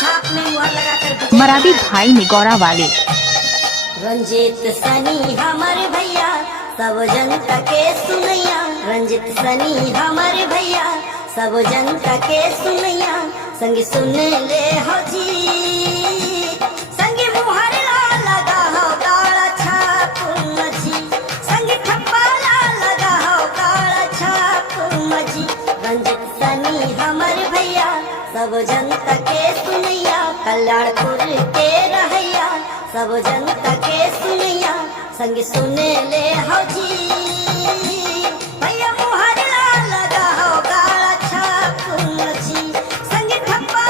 छाप में मुहर लगाकर मराठी भाई निगौरा वाले। रंजीत सनी हमारे भैया सब जनता के सुनैया, रंजीत सनी हमारे भैया सब जनता के सुनैया, संग सुन ले हो जी, संग मुहर लगा हो काला छाप मजी, संग ठप्पा लगा हो काला छाप मजी। रंजीत सनी हमारे भैया सब जनता के सुनैया, कल्याणपुर के रहैया सब जनता के सुनैया, संग सुन ले हो जी, भैया मुहर लगा हो काला छाप मजी, संग ठप्पा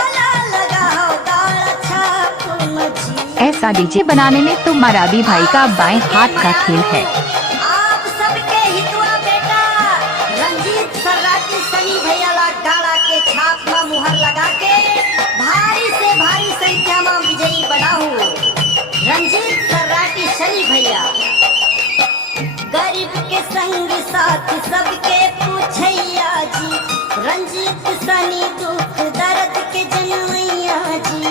लगा हो काला छाप मजी। ऐसा डीजे बनाने में तो मराठी भाई का बाएं हाथ का खेल है। आप सबके हितवा बेटा रंजीत सर्राटी सनी भैया ला गाड़ा के छाप में मुहर लगा के भारी से भारी संख्या में विजयी बनाऊ। रंजीत सर्राटी सनी भैया गरीब के संग साथ सबके पूछैया जी, रंजीत सनी दुख दर्द के जनमैया जी,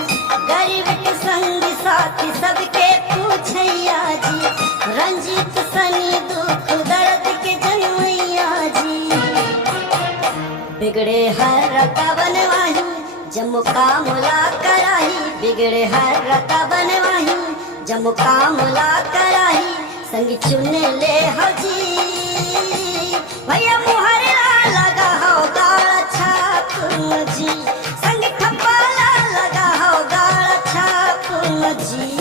गरीब के संग साथ सबके पूछैया जी, रंजीत सनी दुख दर्द के जनमैया जी। बिगड़े हर रता बनवाही जम्मू का मुला कराही, बिगड़े हर रता बनवाही जम्मू का मुला कराही, संग चुन ले हो जी, भैया मुहर लगा हो काला छाप मजी, संग ठप्पा लगा हो काला छाप मजी।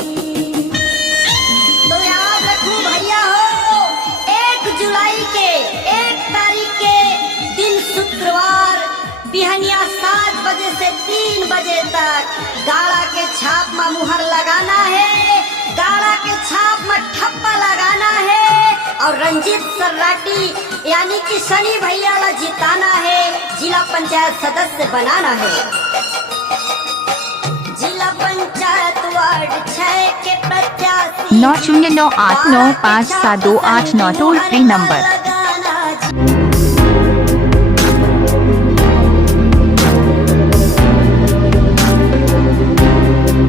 तो याद रखो भैया हो 1 जुलाई के 1 तारीख के दिन शुक्रवार बिहनिया 7 बजे से 3 बजे तक गाड़ा के छाप में मुहर लगाना है, गाड़ा के छाप में ठप्पा लगाना है और रंजीत सर्राटी यानी कि सनी भैया ला जिताना है, जिला पंचायत सदस्य बनाना है। जिला पंचायत वार्ड 6 के प्रत्याशी 9098957289 टोल फ्री नंबर। लगाना जी।